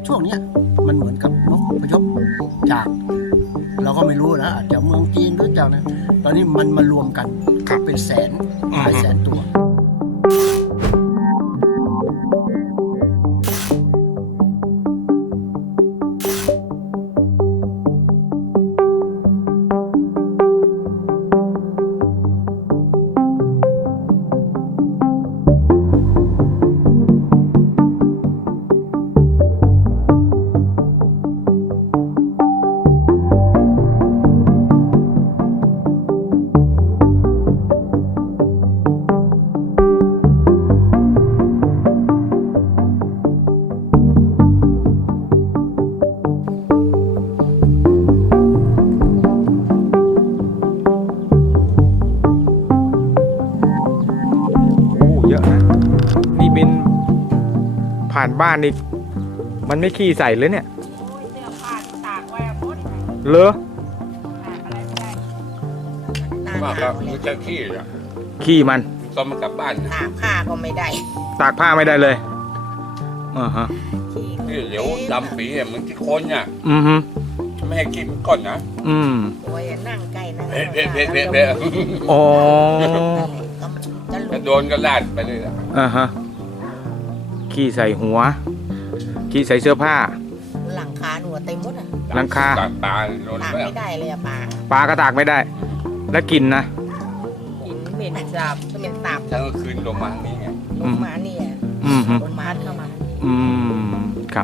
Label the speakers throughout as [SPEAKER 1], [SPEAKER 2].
[SPEAKER 1] ช่วงนี้มันเหมือนกับนกอพยพจากเราก็ไม่รู้นะอาจจะเมืองจีนหรือจากนะตอนนี้มันมารวมกันเป็นแสนหลายแสนตัว
[SPEAKER 2] ผ่านบ้านนี่มันไม่ขี้ใส่เลยเนี่ย
[SPEAKER 3] เสื้อผ้าที่ตากไว้หมด
[SPEAKER 2] เลอะ
[SPEAKER 3] อะไรไม่ได้
[SPEAKER 4] ว่าครับมันจะขี้อ่ะ
[SPEAKER 2] ขี้มัน
[SPEAKER 4] ต้มมันกลับบ้าน
[SPEAKER 3] ตากผ้าก็ไม่ได้
[SPEAKER 2] ตากผ้าไม่ได้เลยฮะ
[SPEAKER 4] ขี้เหลวดำปีอ่ะมันที่คนอ่ะไม่ให้กินก้อนนะ
[SPEAKER 3] โอ้ยนั่งใกล้นั่ง
[SPEAKER 4] เพะ
[SPEAKER 2] อ๋อ
[SPEAKER 4] จะโดนก็ลาดไปเลย
[SPEAKER 2] ฮะขี้ใส่หัวขี้ใส่เสื้อผ้า
[SPEAKER 3] หลังคาหนูเต็มหมดอ่ะ
[SPEAKER 2] หลังคา
[SPEAKER 4] ตาก
[SPEAKER 3] ไม่ได้เลยอะ
[SPEAKER 2] ปลาก็ตากไม่ได้แล้วกินนะ
[SPEAKER 3] กินเหม็นสาบก็เหม็นตับ
[SPEAKER 4] ทั้งคืนลงมานี่ไง
[SPEAKER 3] ลงมานี่ลงมาเข้ามา
[SPEAKER 2] ครับ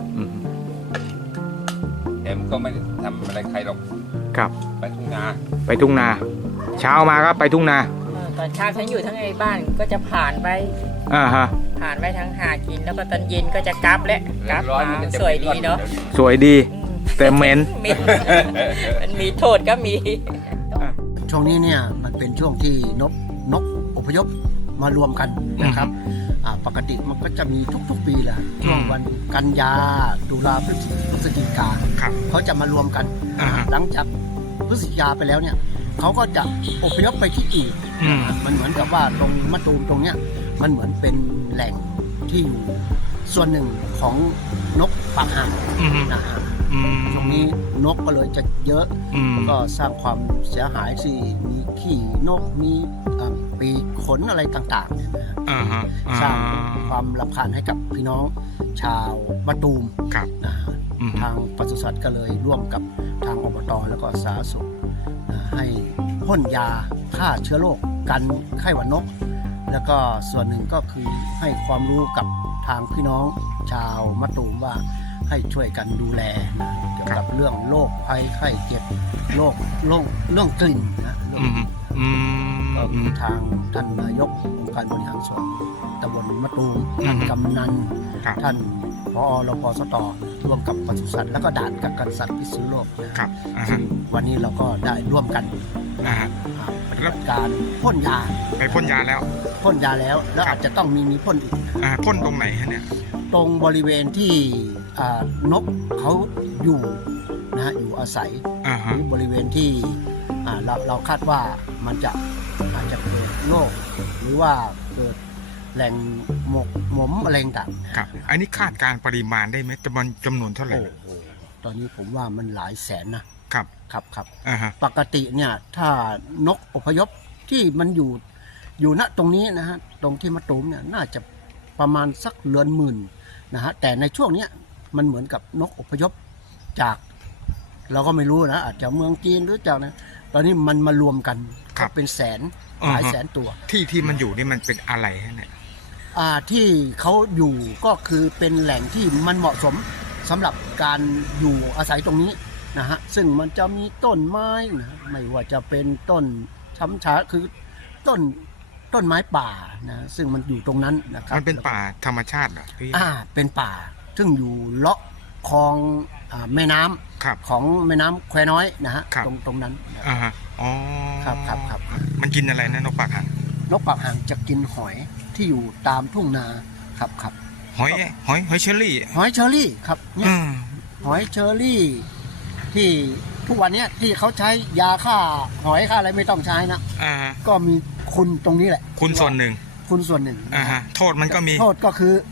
[SPEAKER 4] แต่มันก็ไม่ทำอะไรใครหรอก
[SPEAKER 2] ครับ
[SPEAKER 4] ไปทุ่งนา
[SPEAKER 2] เช้ามาก็ไปทุ่งนา
[SPEAKER 3] ตอนเช้าฉันอยู่ทั้งในบ้านก็จะผ่านไปผ่านไปทางหากินแล้วก็ตอนเย็นก็จะกลับและกลับมาสวยดีเนาะ
[SPEAKER 2] สวยดีแต่เหม็น
[SPEAKER 3] มันมีโทษก็มี
[SPEAKER 1] ช่วงนี้เนี่ยมันเป็นช่วงที่นกอพยพมารวมกันนะครับปกติมันก็จะมีทุกๆปีแหละช่วงวันกันยาตุลาพฤศจิกาเขาจะมารวมกันหลังจากพฤศจิกาไปแล้วเนี่ยเขาก็จะอพยพไปที่อื่นมันเหมือนกับว่าตรงมะตูมตรงเนี้ยมันเหมือนเป็นแหล่งที่อยู่ส่วนหนึ่งของนกปากห่างนะฮะตรงนี้นกก็เลยจะเยอะก็สร้างความเสียหายที่มีขี้นกมีปีกขนอะไรต่างๆเนี่ยนะสร้างความรำคาญให้กับพี่น้องชาวมะตูมนะฮะทางปศุสัตว์ก็เลยร่วมกับทางอบตแล้วก็สาธารณสุขให้พ่นยาฆ่าเชื้อโรคกันไข้หวัดนกแล้วก็ส่วนหนึ่งก็คือให้ความรู้กับทางพี่น้องชาวมะตูมว่าให้ช่วยกันดูแลนะเกี่ยวกับเรื่องโรคภัยไข้เจ็บโรคเรื่องกลิ่นนะก็มีทางท่านนายกองค์การบริหารส่วนตำบลมะตูมท่านกำนันท่านผอ.รพ.สต.ร่วมกับปศุสัตว์แล้วก็ด่านกักกันสัตว์พิษณุโลกนะครับซึ่งวันนี้เราก็ได้ร่วมกันปฏิบัติการพ่นยา
[SPEAKER 2] ไปพ่นยาแล้ว
[SPEAKER 1] แล้วอาจจะต้องมีพ่นอีก
[SPEAKER 2] พ่นตรงไหนฮะเนี่ย
[SPEAKER 1] ตรงบริเวณที่นกเขาอยู่นะฮะอยู่อาศัยหรือบริเวณที่เราคาดว่ามันอาจจะเกิดโรคหรือว่าเกิดแหล่งหมมอะไรต่าง
[SPEAKER 2] ครับอันนี้คาดการปริมาณได้ไหมจำนวนเท่าไหร่
[SPEAKER 1] ตอนนี้ผมว่ามันหลายแสนนะครับปกติเนี่ยถ้านกอพยพที่มันอยู่ณตรงนี้นะฮะตรงที่มะตูมเนี่ยน่าจะประมาณสักเรือนหมื่นนะฮะแต่ในช่วงนี้มันเหมือนกับนกอพยพจากเราก็ไม่รู้นะอาจจะเมืองจีนหรือจากนะตอนนี้มันมารวมกันเป็นแสนหลายแสนตัว
[SPEAKER 2] ที่มันอยู่นี่มันเป็นอะไรฮะเนี่ย
[SPEAKER 1] ที่เขาอยู่ก็คือเป็นแหล่งที่มันเหมาะสมสำหรับการอยู่อาศัยตรงนี้นะฮะซึ่งมันจะมีต้นไม้นะไม่ว่าจะเป็นต้นช้ำชาคือต้นไม้ป่านะซึ่งมันอยู่ตรงนั้นนะครับ
[SPEAKER 2] มันเป็นป่าธรรมชาติเหรอ
[SPEAKER 1] เป็นป่าซึ่งอยู่เลาะคลองแม่น้ำของแม่น้ำแควน้อยนะฮะตรงนั้นครับ
[SPEAKER 2] มันกินอะไรนะนกปากห่าง
[SPEAKER 1] นกปากห่างจะกินหอยที่อยู่ตามทุ่งนาครับ
[SPEAKER 2] หอยเชอรี่
[SPEAKER 1] ครับเนี่ยหอยเชอรี่ที่ทุกวันนี้ที่เขาใช้ยาฆ่าหอยฆ่าอะไรไม่ต้องใช้นะก็มีคุณตรงนี้แหละ
[SPEAKER 2] คุณส่วนหนึ่ง
[SPEAKER 1] โทษมันก็มี
[SPEAKER 2] โทษ
[SPEAKER 1] ก็คือ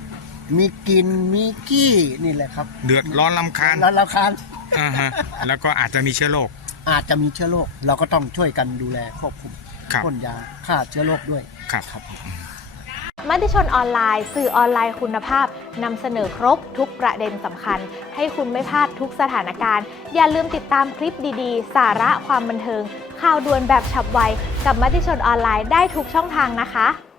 [SPEAKER 1] มีกลิ่นมีขี้นี่แหละครับ
[SPEAKER 2] เดือดร้อนรำคาญ
[SPEAKER 1] แล้วรำคาญ
[SPEAKER 2] แล้วก็อาจจะมีเชื้อโรค
[SPEAKER 1] อาจจะมีเชื้อโรคเราก็ต้องช่วยกันดูแลควบคุม
[SPEAKER 2] ครับ
[SPEAKER 1] พ่นยาฆ่าเชื้อโรคด้วย
[SPEAKER 2] ครับ
[SPEAKER 5] มติชนออนไลน์สื่อออนไลน์คุณภาพนำเสนอครบทุกประเด็นสำคัญ ให้คุณไม่พลาดทุกสถานการณ์อย่าลืมติดตามคลิปดีๆ สาระความบันเทิงข่าวด่วนแบบฉับไวกับมติชนออนไลน์ได้ทุกช่องทางนะคะ